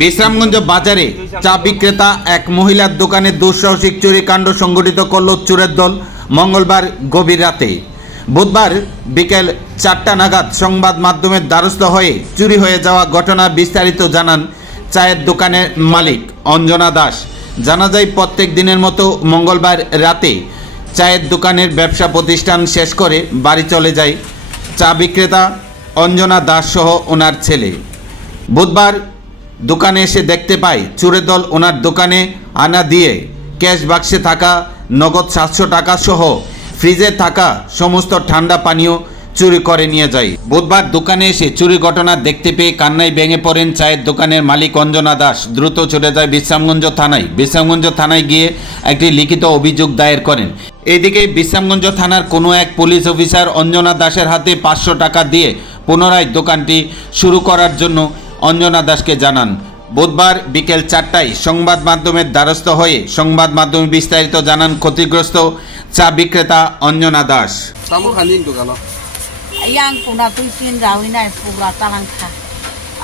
বিশ্রামগঞ্জ বাজারে চা বিক্রেতা এক মহিলার দোকানে দুঃসাহসিক চুরিকাণ্ড সংগঠিত করল চোরের দল মঙ্গলবার গভীর রাতে। বুধবার বিকেল চারটা নাগাদ সংবাদ মাধ্যমের দ্বারস্থ হয়ে চুরি হয়ে যাওয়া ঘটনা বিস্তারিত জানান চায়ের দোকানের মালিক অঞ্জনা দাস। জানা যায়, প্রত্যেক দিনের মতো মঙ্গলবার রাতে চায়ের দোকানের ব্যবসা প্রতিষ্ঠান শেষ করে বাড়ি চলে যায় চা বিক্রেতা অঞ্জনা দাস সহ ওনার ছেলে। বুধবার দোকানে এসে দেখতে পাই, চোরের দল ওনার দোকানে আনা দিয়ে ক্যাশ বাক্সে থাকা নগদ সাতশো টাকা সহ ফ্রিজে থাকা সমস্ত ঠান্ডা পানীয় চুরি করে নিয়ে যায় বুধবার দোকানে এসে চুরি ঘটনা দেখতে পেয়ে কান্নায় ভেঙে পড়েন চায়ের দোকানের মালিক অঞ্জনা দাস। দ্রুত চলে যায় বিশ্রামগঞ্জ থানায়। বিশ্রামগঞ্জ থানায় গিয়ে একটি লিখিত অভিযোগ দায়ের করেন। এদিকে বিশ্রামগঞ্জ থানার কোনো এক পুলিশ অফিসার অঞ্জনা দাসের হাতে পাঁচশো টাকা দিয়ে পুনরায় দোকানটি শুরু করার জন্য অঞ্জনা দাসকে জানান বুধবার বিকেল চারটায় সংবাদ মাধ্যমের দ্বারস্থ হয়ে সংবাদ মাধ্যমে বিস্তারিত জানান ক্ষতিগ্রস্ত চা বিক্রেতা Anjana Das yang kuna tu tin rawi nai pura talang kha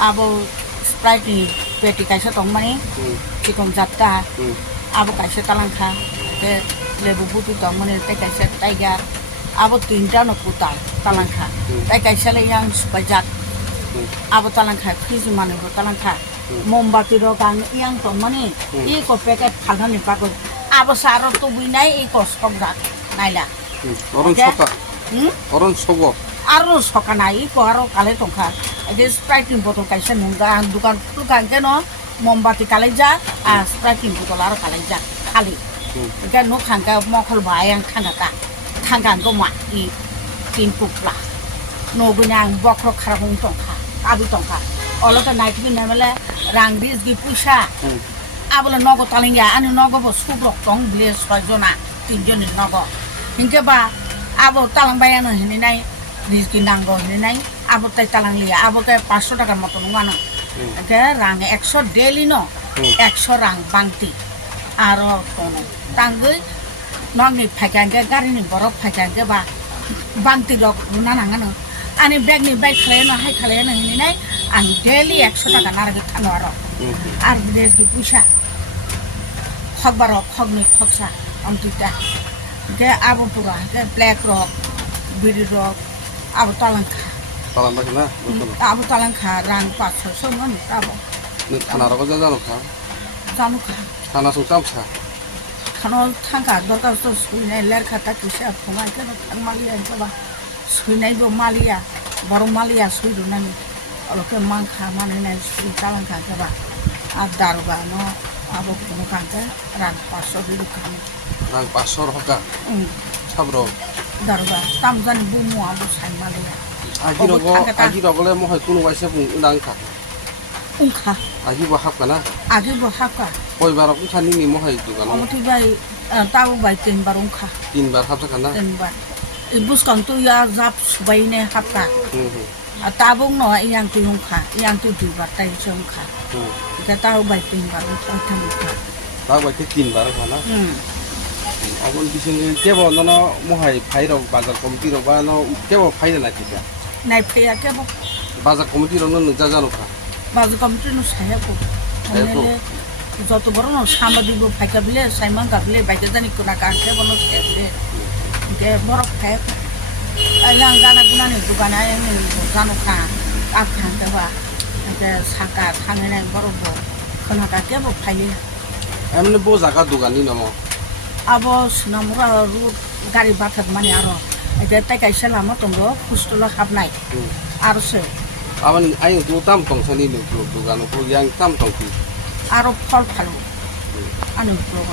abo sprite ni peti kaisa tong mani chikong jatka abo kaisa talang kha ke lebu butu tong mani te kaisa tiger abo tinta no puta talang kha te kaisa le yang spajak abo talang kha fridge mani bo talang kha mombati ro kang yang tong mani i ko packet phalna ni pakoi abo saro tu binai i ko sok rak naila Orang Okay. soka, hm orang sogo. আরও সকানা ই কো আরও কালে টঙ্কা এই স্প্রাইটিং বোতল কাইছে নুঙ্গা দোকান দোকান কেন মোমবাতি কালে যা আর স্প্রাইটিং বোতল আরও কালে যা খালি এটা নো খাঙ্কা মখল ভাই আং খাঙ্কা খাঙ্কা তো মা ই তিন পুকলা নগুনা আং বক্র খারাপ টঙ্কা আবি টঙ্কা অলকা নাইট বি নামলে রাং বিস গি পয়সা আবলে নগ তালিঙ্গা আনি নগ বো সুব্রক টং বিলে ছয়জনা তিনজনের নগ। হিংকে বা আবো তালাং বাইয়ানো হিনি নাই রিজকি নাঙ্গো হিনি নাই। আবো তাই তালাং লিয়া আবো তাই পাঁচশো টাকার মতো নুয়ানো একে রাং একশো ডেলি ন একশো রাং বাংতি আর কোনো তাঙ্গই নগনি ফাইকাঙ্গে গাড়িনি বরফ ফাইকাঙ্গে বা বাংতি রক রুনা নাঙানো আনি ব্যাগনি বাইক খালাইনো হাই খালাইনো হিনি নাই আं ডেলি একশো টাকা নারগে থানো আর আর রিজকি পয়সা খবর খগনি খগসা অন্তিটা ke abo pura ke black rock biri rock abo talangka Talam macam mana? Betul. abo talangka rang paso so non abo Ni tanah rokok jalan kan? januka Tanah sungsam sah. khano jaba suinai bo malia boro malia suiru nani aloke mangkha mane nai sui talangka jaba আর দারোগা ন আবো কোনো কাঁকে run পাঁচশো বিড়ি খান Nang pasor hoka, sabro. দারোগা তামজানি বুমু আবো সাই Malia Oh, ah. rokok le mohon kuno waisa pun udang ka. উংখা. আগে বহাকা Koi barok pun kani ni mohon itu kan? অমতি বাই তাও বাই তিনবার উংখা bar hap kana. তিনবার বুসকাং তো ইয়া জাপ সুবাই নে Hmm. আর তাবং ন ইয়াং তুই উংখা ইয়াং তুই দুইবার তাই সে উংখা Hmm. এটা তাও বাই তিনবার kana. হুম Abon bising ke bo nono mohon fai rok bazar komiti rok ba no ke bo fai na kita. নাই ফেয়া কে বক Bazar komiti rok no jaja rok ka. বাজু কমিটি নো সায়াকো। যত বড় ন সামা দিব ফাইকা বিলে সাইমান গাবলে বাইকে জানি কোনা কাঁকে বনো খেলে বড় খায় yang gana guna ni dukana yang ni ka ak kan ta ba saka thangene nai boro bo khana ka ke bo phaili Emne bo jaga dugani nomo. abo sunamura ru gari bathak mani aro এটা তাই কাইছে লামা তংগ খুস্তল হাবনাই আর সে tam tong sani lu lu dugan ko yang tam tong ti. আরও ফল ফালো আনি প্রভ